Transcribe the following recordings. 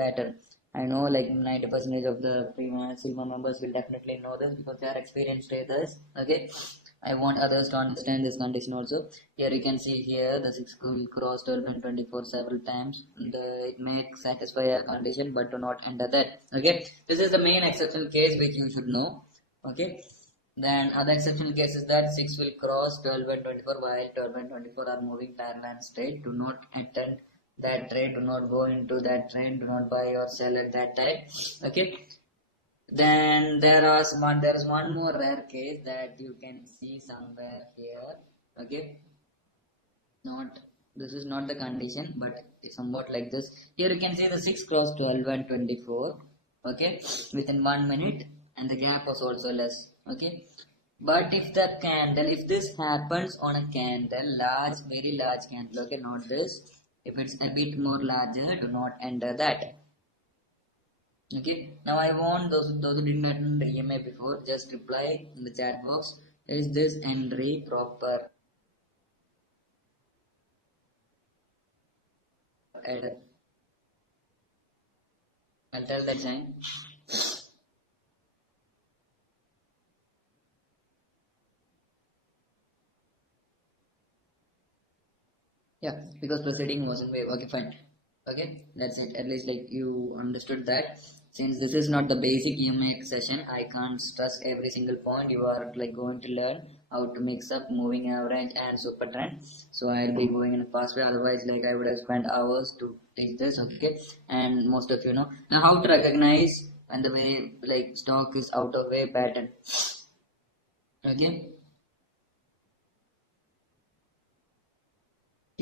pattern. I know like 90% of the premium silver members will definitely know this because they are experienced traders. Okay, I want others to understand this condition also. Here you can see here the 6 will cross 12 and 24 several times. It may satisfy a condition but do not enter that. Okay, this is the main exceptional case which you should know. Okay, then other exceptional cases that 6 will cross 12 and 24 while 12 and 24 are moving parallel and straight. Do not attend that trade, do not go into that trade, do not buy or sell at that time. Okay, then there is one more rare case that you can see somewhere here. Okay, not this is not the condition but somewhat like this. Here you can see the 6 cross 12 and 24. Okay, within 1 minute, and the gap was also less. Okay, but if the candle, if this happens on a candle, large, very large candle, okay, not this, if it's a bit more larger, do not enter that. Okay, now I want those who didn't attend the EMA before, just reply in the chat box. Is this entry proper? I'll tell that time. Yeah, because proceeding wasn't wave. Okay, fine. Okay, that's it. At least like you understood that. Since this is not the basic EMA session, I can't stress every single point. You are like going to learn how to mix up moving average and super trend. So I'll be going in a fast way. Otherwise, like I would have spent hours to teach this. Okay, and most of you know now how to recognize when the way like stock is out of way pattern. Okay.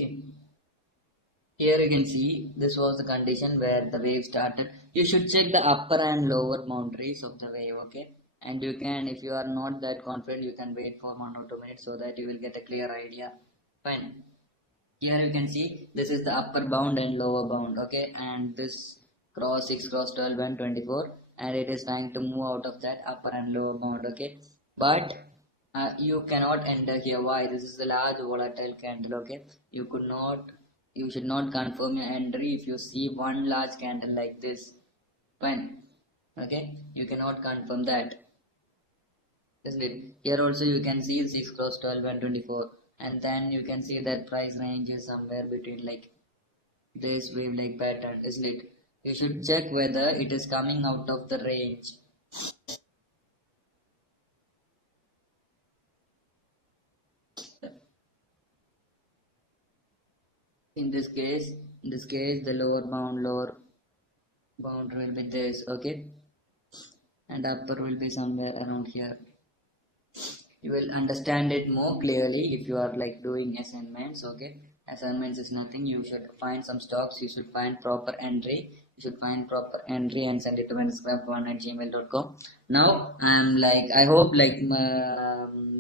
Okay. Here you can see this was the condition where the wave started. You should check the upper and lower boundaries of the wave, okay? And you can, if you are not that confident, you can wait for 1 or 2 minutes so that you will get a clear idea. Fine. Here you can see this is the upper bound and lower bound, okay? And this cross 6 cross 12 and 24, and it is trying to move out of that upper and lower bound, okay? But you cannot enter here. Why? This is a large volatile candle, okay? You should not confirm your entry if you see one large candle like this. Fine. Okay, you cannot confirm that, isn't it? Here also you can see 6 cross 12 and 24, and then you can see that price range is somewhere between like this wave like pattern, isn't it? You should check whether it is coming out of the range. In this case, the lower bound will be this, okay, and upper will be somewhere around here. You will understand it more clearly if you are like doing assignments. Okay, assignments is nothing. You should find some stocks, you should find proper entry, and send it to venuscraft1@gmail.com. Now I'm like, I hope like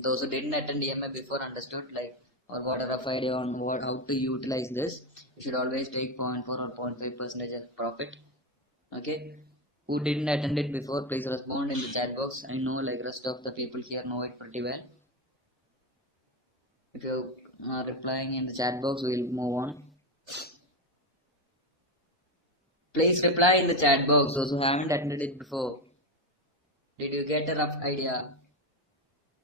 those who didn't attend EMA before understood like or what a rough idea on what how to utilize this. You should always take 0.4 or 0.5% as profit. Okay, who didn't attend it before, please respond in the chat box. I know like rest of the people here know it pretty well. If you are replying in the chat box, we'll move on. Please reply in the chat box, those who haven't attended it before. Did you get a rough idea?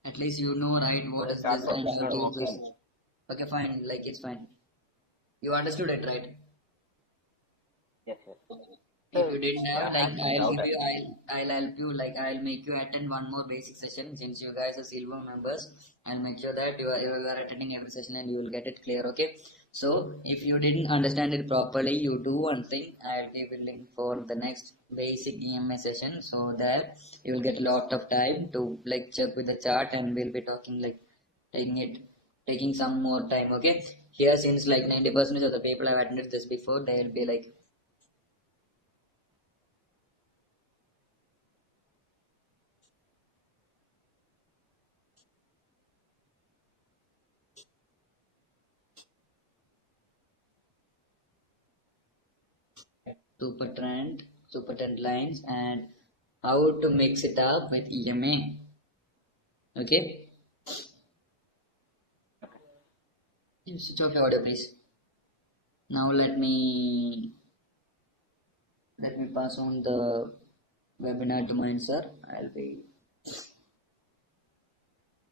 At least you know, right, what is this and you will use this. Okay, fine, like it's fine. You understood it, right? Yes. If you didn't have, like I'll help you, like I'll make you attend one more basic session since you guys are silver members. I'll make sure that you are attending every session and you will get it clear, okay? So if you didn't understand it properly, you do one thing. I'll give a link for the next basic EMA session so that you will get a lot of time to like check with the chart and we'll be talking like taking some more time, okay? Here since like 90% of the people have attended this before, they'll be like super trend lines, and how to mix it up with EMA. Okay, you switch off your audio, please. Now let me let me pass on the webinar to mine, sir. I'll be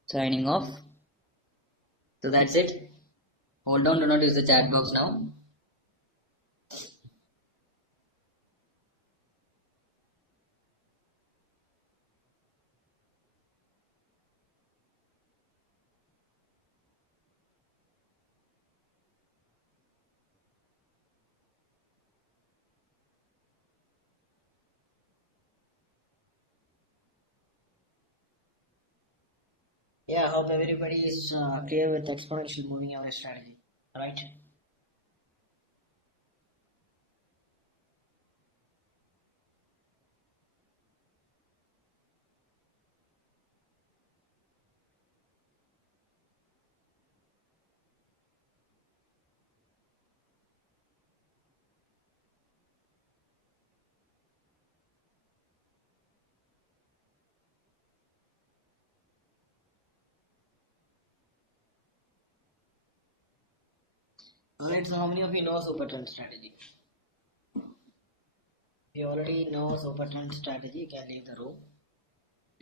signing off. So that's it. Hold on, do not use the chat box now. Yeah, I hope everybody is clear with exponential moving average strategy, right? Alright, so how many of you know super trend strategy? If you already know super trend strategy, you can leave the room.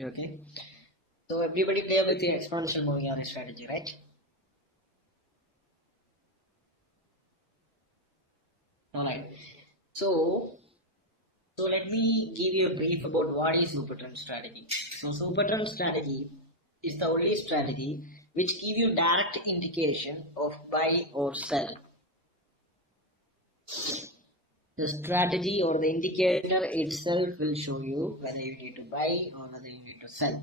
Okay. So everybody clear with the exponential moving average strategy, right? Alright. So let me give you a brief about what is super trend strategy. So super trend strategy is the only strategy which give you direct indication of buy or sell. The strategy or the indicator itself will show you whether you need to buy or whether you need to sell.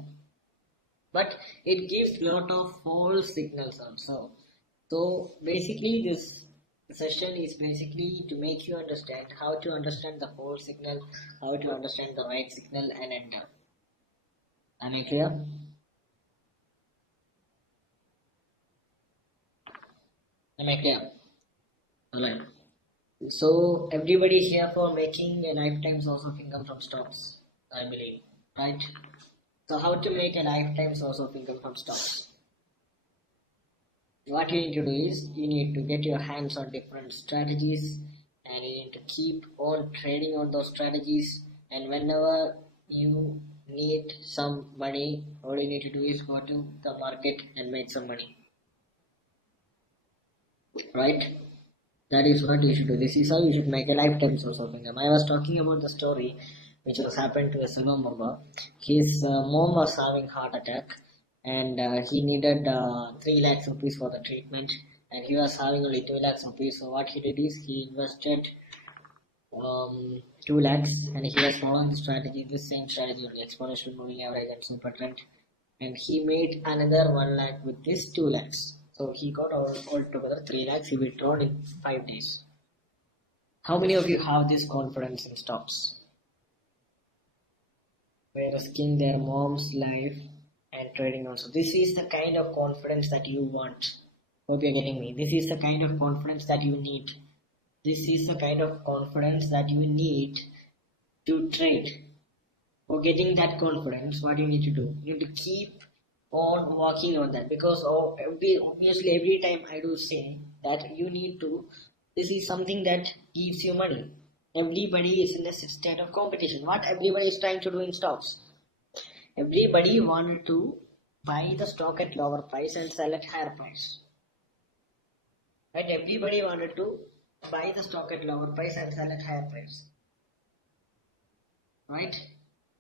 But it gives lot of false signals also. So basically this session is basically to make you understand how to understand the false signal, how to understand the right signal and enter. Am I clear? Am I clear? Alright. So everybody is here for making a lifetime source of income from stocks, I believe, right? So how to make a lifetime source of income from stocks? What you need to do is you need to get your hands on different strategies and you need to keep on trading on those strategies, and whenever you need some money, all you need to do is go to the market and make some money, right? That is what you should do. This is how you should make a lifetime source of income. I was talking about the story which was happened to a silver member. His mom was having heart attack and he needed 3 lakhs rupees for the treatment, and he was having only 2 lakhs rupees. So what he did is he invested 2 lakhs and he was following the strategy, the same strategy only, exponential moving average and super trend, and he made another 1 lakh with this 2 lakhs. So he got all together 3 lakhs. He withdrawn in 5 days. How many of you have this confidence in stocks? We're risking their mom's life and trading also. This is the kind of confidence that you want. Hope you're getting me. This is the kind of confidence that you need. This is the kind of confidence that you need to trade. For getting that confidence, what you need to do? You need to keep on working on that, because obviously every time I do say that you need to, this is something that gives you money. Everybody is in a state of competition. What everybody is trying to do in stocks? Everybody wanted to buy the stock at lower price and sell at higher price. Right? Everybody wanted to buy the stock at lower price and sell at higher price. Right?